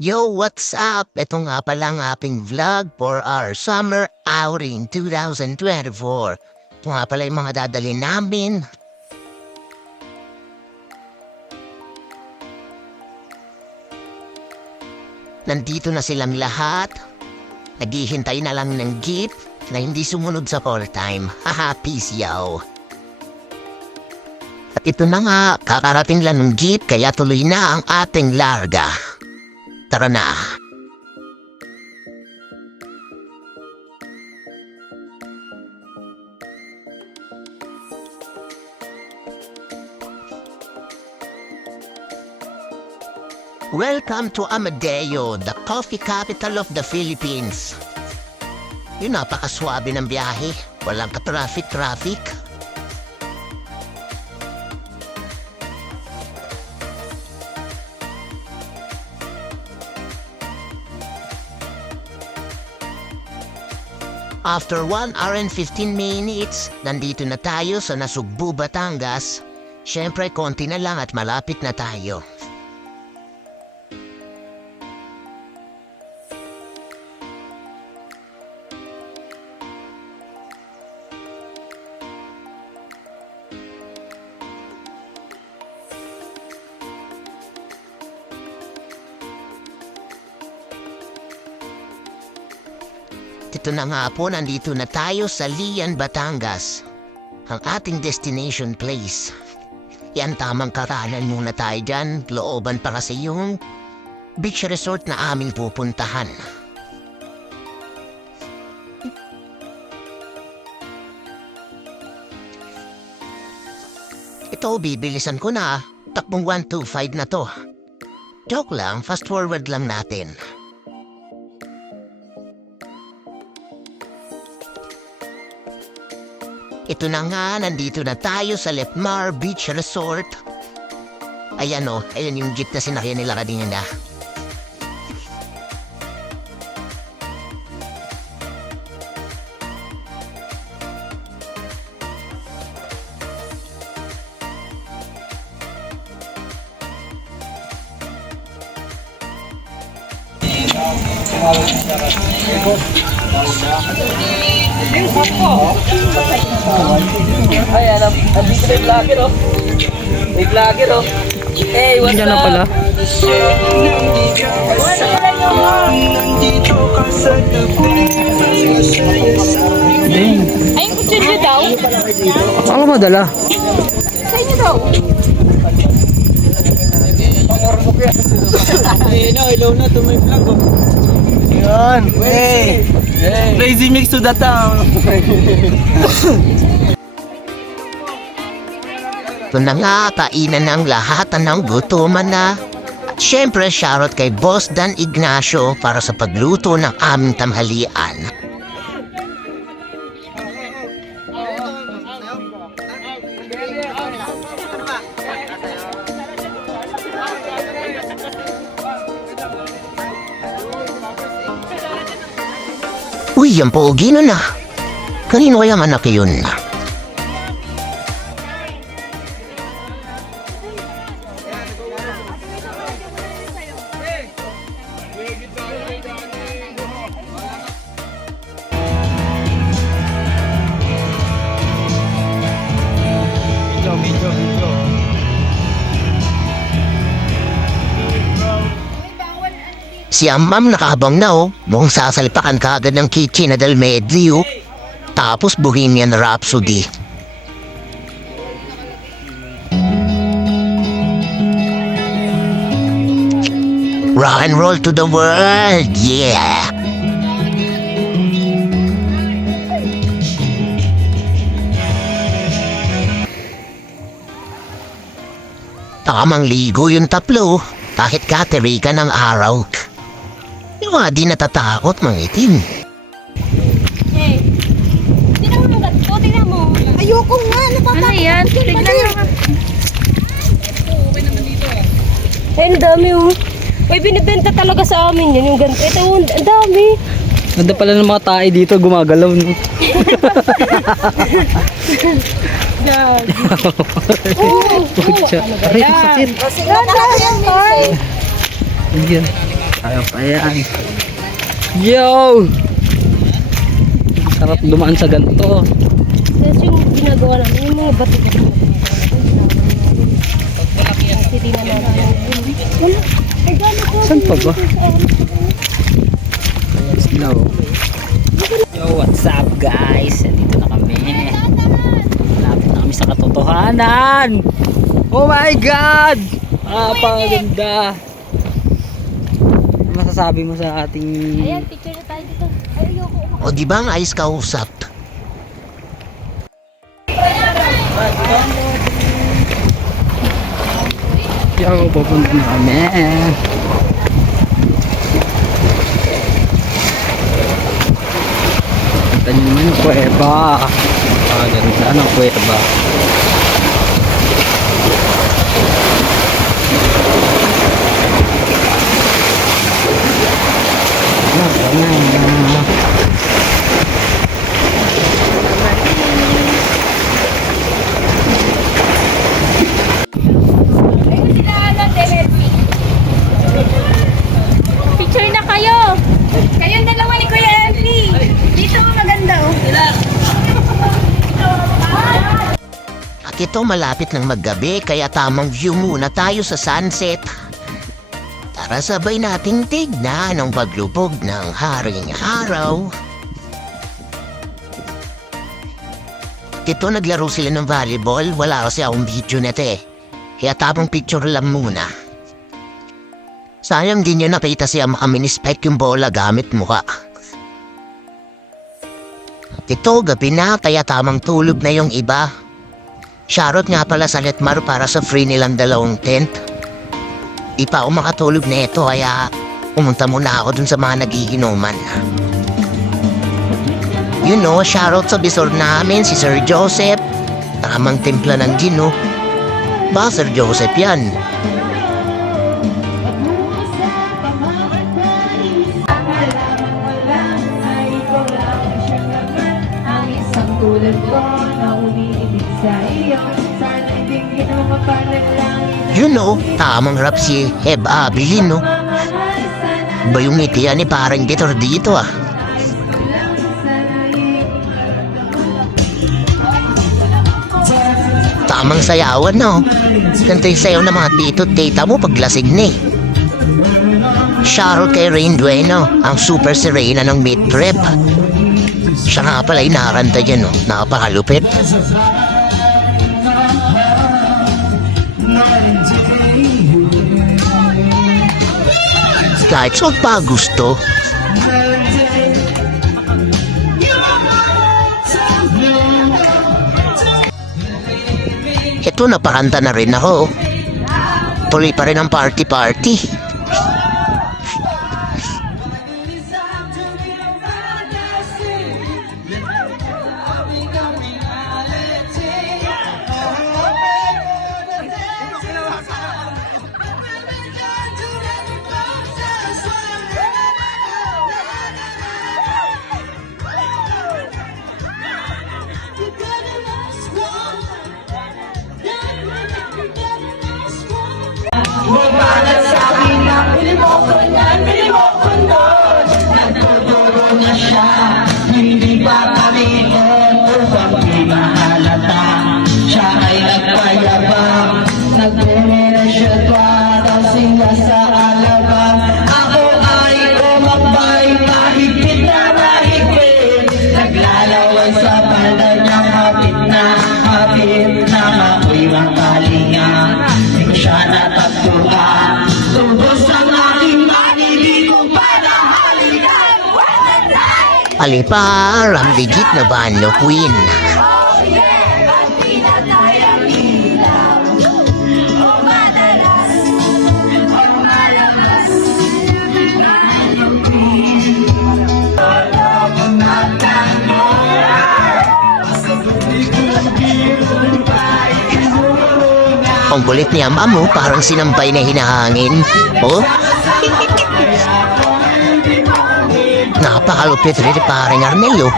Yo, what's up? Ito nga pala ang ating vlog for our summer outing 2024. Ito nga pala yung mga dadalhin namin. Nandito na silang lahat. Naghihintay na lang ng jeep na hindi sumunod sa call time. Haha, peace yo. At ito na nga, kakarating lang ng jeep kaya tuloy na ang ating larga. Tara na. Welcome to Amadeo, the coffee capital of the Philippines. Yung napakaswabe ng biyahe, walang ka-traffic. After 1 hour and 15 minutes, nandito na tayo sa Nasugbu, Batangas. Siyempre, konti na lang at malapit na tayo. Ito na nga po, nandito na tayo sa Lian, Batangas. Ang ating destination place. Yan, tamang karanan muna tayo dyan. Looban pa kasi yung beach resort na aming pupuntahan. Ito, bibilisan ko na. Takbong 125 na to. Joke lang, fast forward lang natin. Ito na nga, nandito na tayo sa Lepmar Beach Resort. Ayan o, ayan yung jeep na sinakyan nila kanina. Ay, alam, nandito may vlogger, oh. May vlogger, oh. Hey, what's up? Na pala. Ay, yung kutsilyo daw? Ako madala. Sa inyo daw? Hello na to may vlog, oh. Yan, hey. Crazy mix to the town. Ito na nga, kainan ng lahat ng gutuman na. At syempre, shoutout kay Boss Dan Ignacio para sa pagluto ng aming tanghalian. Uy, ang pogi na na. Kanino kayang anak yun? Si Amam nakahabang na oh, mukhang sasalpakan ka agad ng kitchen na del medio. Tapos Bohemian Rhapsody. Rock and roll to the world, yeah! Tamang ligo yung taplo, kahit kateri ka ng araw. Yung mga di natatakot, mga itim. Hey, tingnan mo agad po, tingnan mo. Ayoko nga, natatakot. Ano yan? Tignan mo. Eh, ang dami oh. Ay, binibenta talaga sa amin yan, yung ganito. Ito, ang dami. Ganda pala ng mga tae dito gumagalaw. No? Oo. Putya. Aray, ang sakit. Ganda yan, Carl. Ayan. Ayaw pa yan. Yo! Sarap dumaan sa ganito. Tapos yung ginagawa namin, yung mga bato na titingnan natin. Wala. Ay, gano'n ko. Saan pa ba? Slow. Yo, what's up guys? Dito na kami. Malapit na kami sa katotohanan. Oh my God! Napakaganda. Ano masasabi mo sa ating... Ayan, picture na tayo dito. Ay, ayoko. O di ba ang ayos kausap? Yo, pupunta na kami. Punta nyo naman yung kuweba. Napakaganda ng kuweba. Picture na kayo. Kayong dalawa ni Kuya Emily. Dito ang maganda oh. At ito malapit ng maggabi kaya tamang view muna tayo sa sunset. Tara sabay nating tignan ang paglubog ng haring araw. At ito naglaro sila ng volleyball, wala kasi akong video na te. Kaya tamang picture lang muna. Sayang din nyo nakita siya makaminisspect yung bola gamit mukha. At ito gabi na kaya tamang tulog na yung iba. Shoutout nga pala sa Netmar para sa free nilang dalawang tent. Di pa ako makatulog na ito kaya pumunta muna ako dun sa mga nagiinuman. You know, shoutout sa bisor namin si Sir Joseph. Tamang timpla ng gino. Ba Sir Joseph yan? You know, tamang rap si Heb Abilin, no? Ba yung ngiti yan ni parang gitar dito, ah. Tamang sayawan, no? Ganito yung sayaw ng mga tito at tita mo paglasig ni. Shoutout kay Rain Dueno, ang super sirena ng meat prep. Siya nga pala inaranta dyan, no? Nakapakalupit. Kahit saan pa gusto. Ito napakanta na rin ako. Tuloy pa rin ang party-party. Alipar, ang legit na bando queen. Ang kulit ni Ama mo parang sinampay na hinahangin. Oh? Napakalupit rin ni paring Arnel, oh.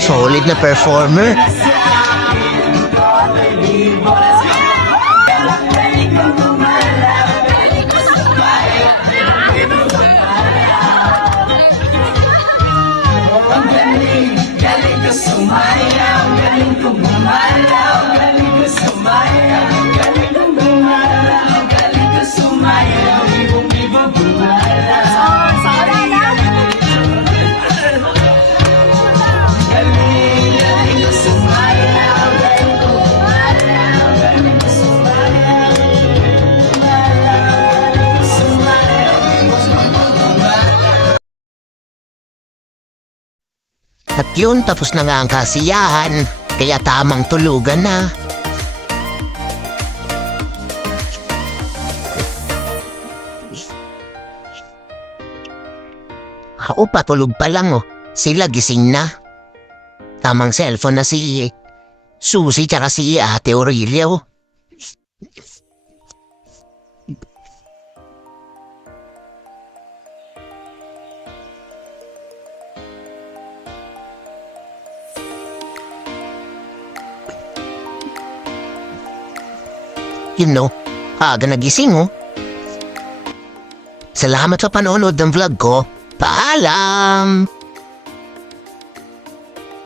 Solid na performer. Yun, tapos na nga ang kasiyahan. Kaya tamang tulugan na. Ako patulog pa lang oh. Sila gising na. Tamang cellphone na si Susie tsaka si Ate Aurelia oh. You know, aga nagising oh. Salamat sa panonood ng vlog ko. Paalam!